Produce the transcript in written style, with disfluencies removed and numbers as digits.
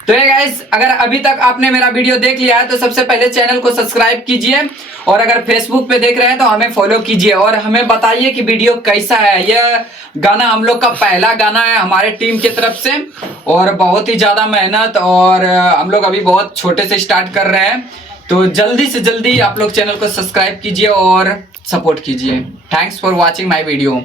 तो ये गाइस, अगर अभी तक आपने मेरा वीडियो देख लिया है तो सबसे पहले चैनल को सब्सक्राइब कीजिए, और अगर फेसबुक पे देख रहे हैं तो हमें फॉलो कीजिए, और हमें बताइए कि वीडियो कैसा है। यह गाना हम लोग का पहला गाना है हमारे टीम की तरफ से, और बहुत ही ज़्यादा मेहनत, और हम लोग अभी बहुत छोटे से स्टार्ट कर रहे हैं। तो जल्दी से जल्दी आप लोग चैनल को सब्सक्राइब कीजिए और सपोर्ट कीजिए। Thanks for watching my video.